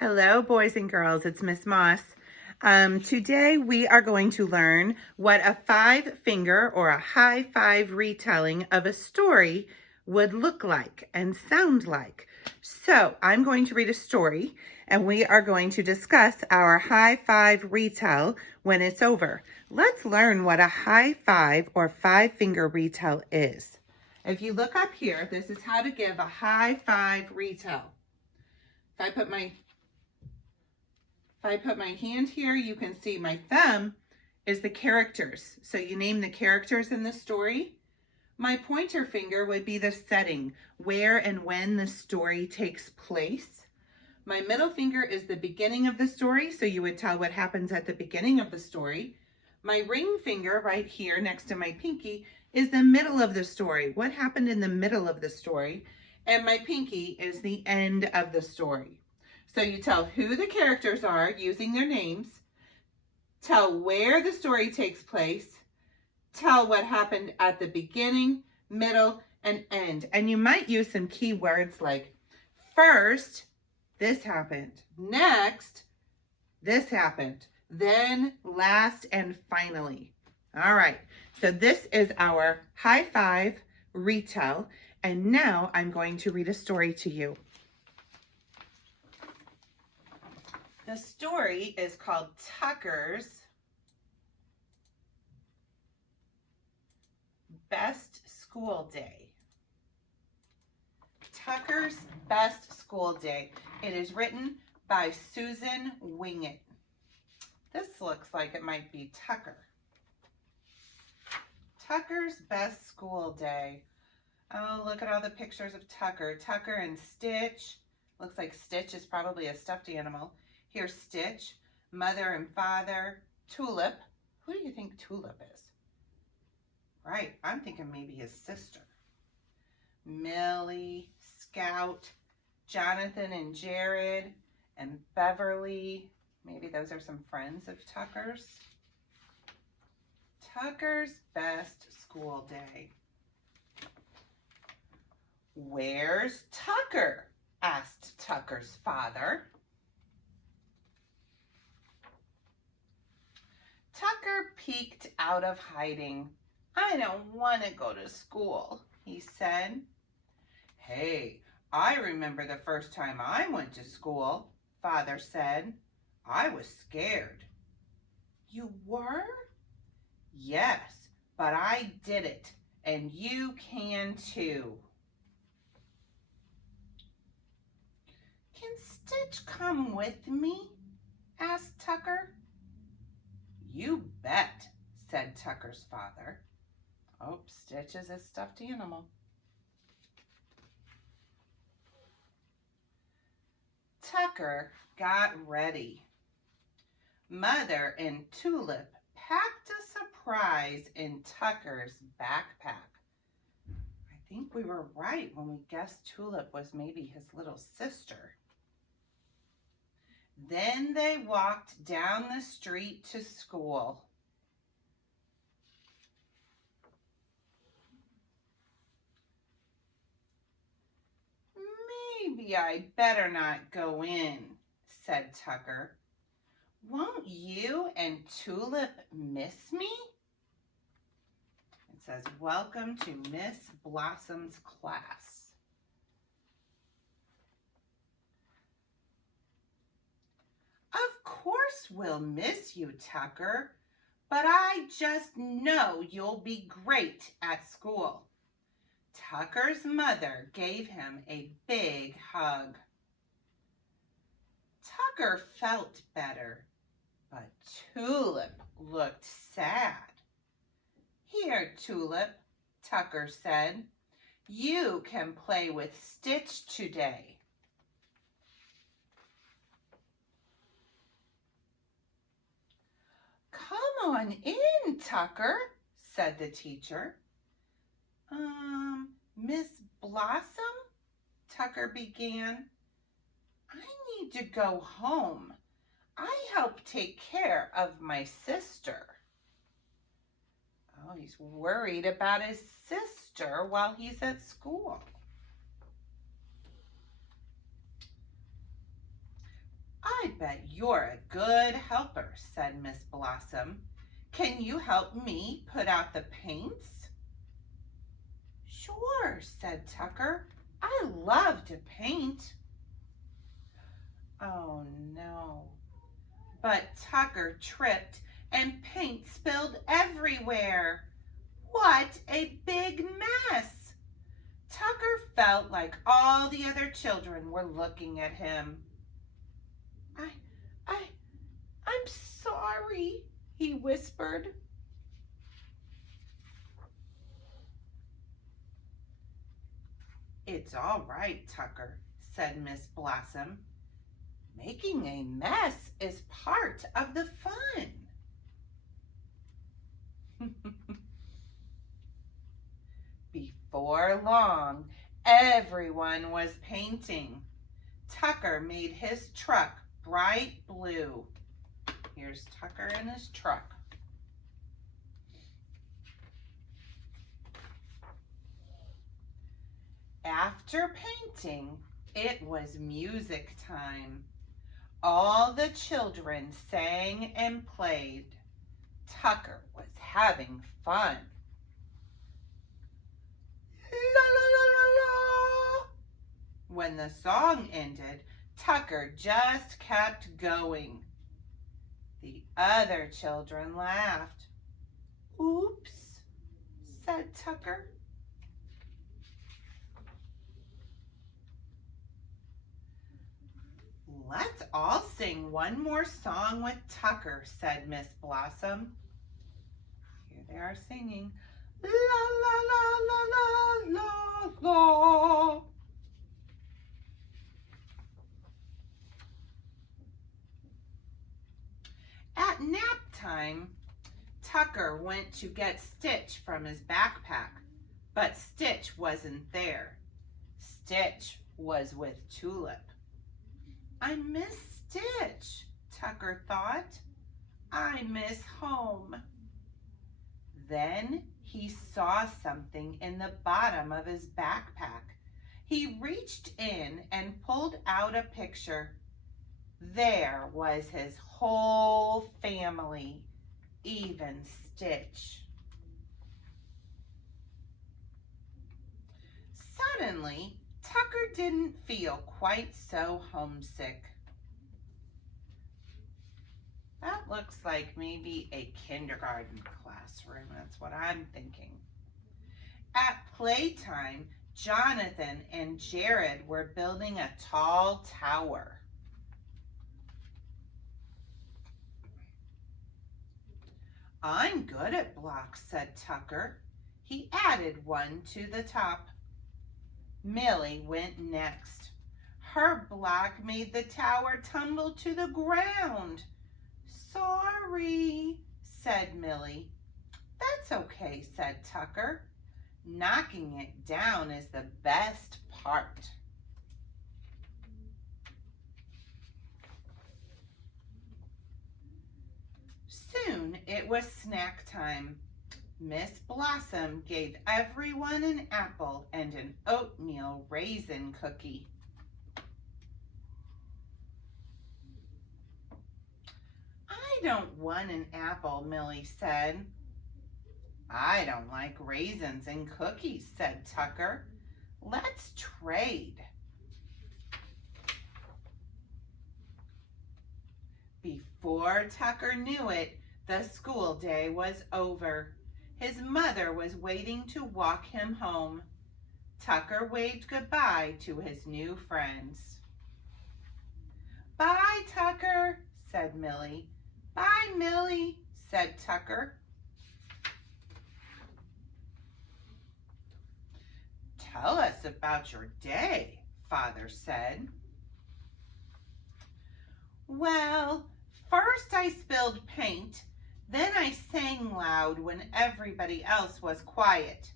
Hello, boys and girls. It's Miss Moss. Today we are going to learn what a five-finger or a high five retelling of a story would look like and sound like. So I'm going to read a story and we are going to discuss our high five retell when it's over. Let's learn what a high five or five-finger retell is. If you look up here, this is how to give a high five retell. If I put my hand here, you can see my thumb is the characters. So you name the characters in the story. My pointer finger would be the setting, where and when the story takes place. My middle finger is the beginning of the story, so you would tell what happens at the beginning of the story. My ring finger right here next to my pinky is the middle of the story. What happened in the middle of the story? And my pinky is the end of the story. So you tell who the characters are using their names, tell where the story takes place, tell what happened at the beginning, middle, and end. And you might use some key words like first, this happened. Next, this happened. Then, last, and finally. All right, so this is our high five retell. And now I'm going to read a story to you. The story is called Tucker's Best School Day. Tucker's Best School Day. It is written by Susan Wingett. This looks like it might be Tucker. Tucker's Best School Day. Oh, look at all the pictures of Tucker. Tucker and Stitch. Looks like Stitch is probably a stuffed animal. Here's Stitch, Mother and Father, Tulip. Who do you think Tulip is? Right, I'm thinking maybe his sister. Millie, Scout, Jonathan and Jared, and Beverly. Maybe those are some friends of Tucker's. Tucker's Best School Day. Where's Tucker? Asked Tucker's father. Tucker peeked out of hiding. I don't want to go to school, he said. Hey, I remember the first time I went to school, Father said. I was scared. You were? Yes, but I did it, and you can too. Can Stitch come with me? Asked Tucker. You bet, said Tucker's father. Oh, Stitch is a stuffed animal. Tucker got ready. Mother and Tulip packed a surprise in Tucker's backpack. I think we were right when we guessed Tulip was maybe his little sister. Then they walked down the street to school. Maybe I better not go in, said Tucker. Won't you and Tulip miss me? It says, welcome to Miss Blossom's class. Of course we'll miss you, Tucker, but I just know you'll be great at school. Tucker's mother gave him a big hug. Tucker felt better, but Tulip looked sad. Here, Tulip, Tucker said, you can play with Stitch today. Come on in, Tucker, said the teacher. Miss Blossom, Tucker began. I need to go home. I help take care of my sister. Oh, he's worried about his sister while he's at school. bet you're a good helper, said Miss Blossom. Can you help me put out the paints? Sure, said Tucker. I love to paint. Oh no. But Tucker tripped and paint spilled everywhere. What a big mess! Tucker felt like all the other children were looking at him. I'm sorry, he whispered. It's all right, Tucker, said Miss Blossom. Making a mess is part of the fun. Before long, everyone was painting. Tucker made his truck bright blue. Here's Tucker in his truck. After painting, it was music time. All the children sang and played. Tucker was having fun. La la la la la. When the song ended, Tucker just kept going. The other children laughed. Oops, said Tucker. Let's all sing one more song with Tucker, said Miss Blossom. Here they are singing. La la la la la la la. At nap time, Tucker went to get Stitch from his backpack, but Stitch wasn't there. Stitch was with Tulip. I miss Stitch, Tucker thought. I miss home. Then he saw something in the bottom of his backpack. He reached in and pulled out a picture. There was his whole family, even Stitch. Suddenly, Tucker didn't feel quite so homesick. That looks like maybe a kindergarten classroom. That's what I'm thinking. At playtime, Jonathan and Jared were building a tall tower. I'm good at blocks, said Tucker. He added one to the top. Millie went next. Her block made the tower tumble to the ground. Sorry, said Millie. That's okay, said Tucker. Knocking it down is the best part. Soon it was snack time. Miss Blossom gave everyone an apple and an oatmeal raisin cookie. I don't want an apple, Millie said. I don't like raisins and cookies, said Tucker. Let's trade. Before Tucker knew it, the school day was over. His mother was waiting to walk him home. Tucker waved goodbye to his new friends. Bye, Tucker, said Millie. Bye, Millie, said Tucker. Tell us about your day, Father said. Well, first I spilled paint. Then I sang loud when everybody else was quiet.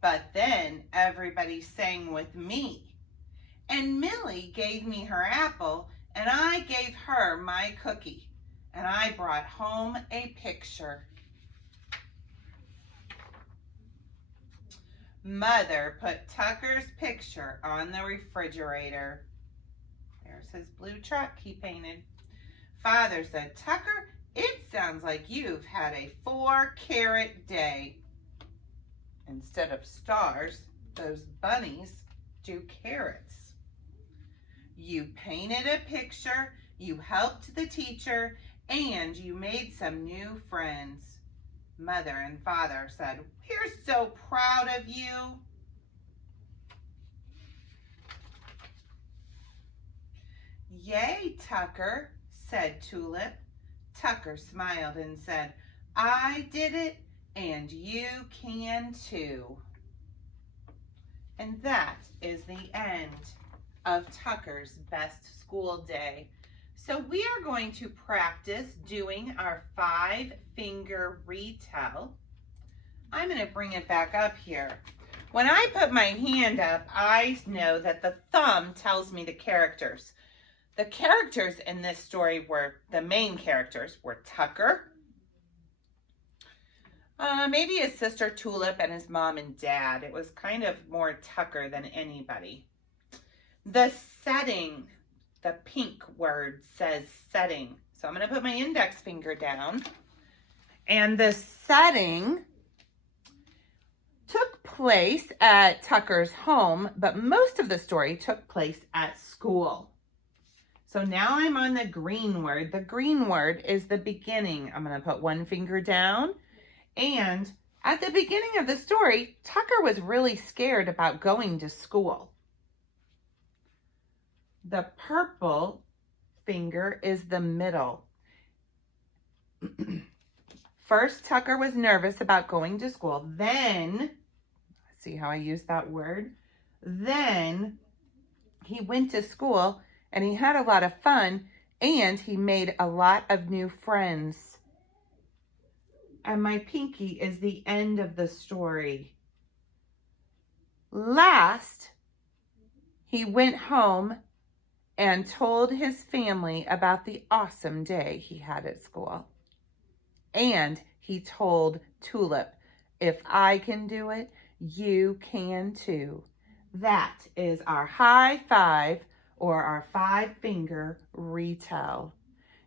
But then everybody sang with me. And Millie gave me her apple, and I gave her my cookie. And I brought home a picture. Mother put Tucker's picture on the refrigerator. There's his blue truck he painted. Father said, Tucker, it sounds like you've had a 4-carat day. Instead of stars, those bunnies do carrots. You painted a picture, you helped the teacher, and you made some new friends. Mother and Father said, we're so proud of you. Yay, Tucker, said Tulip. Tucker smiled and said, I did it, and you can too. And that is the end of Tucker's best school day. So we are going to practice doing our 5-finger retell. I'm going to bring it back up here. When I put my hand up, I know that the thumb tells me the characters. The characters in this story were, the main characters were Tucker, maybe his sister Tulip, and his mom and dad. It was kind of more Tucker than anybody. The setting, the pink word says setting. So I'm going to put my index finger down. And the setting took place at Tucker's home, but most of the story took place at school. So now I'm on the green word. The green word is the beginning. I'm going to put one finger down. And at the beginning of the story, Tucker was really scared about going to school. The purple finger is the middle. First, Tucker was nervous about going to school. Then, see how I use that word? Then he went to school and he had a lot of fun and he made a lot of new friends. And my pinky is the end of the story. Last, he went home and told his family about the awesome day he had at school. And he told Tulip, if I can do it, you can too. That is our high five or our 5-finger retell.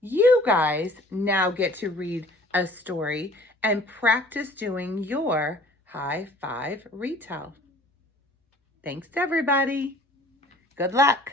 You guys now get to read a story and practice doing your high five retell. Thanks everybody. Good luck.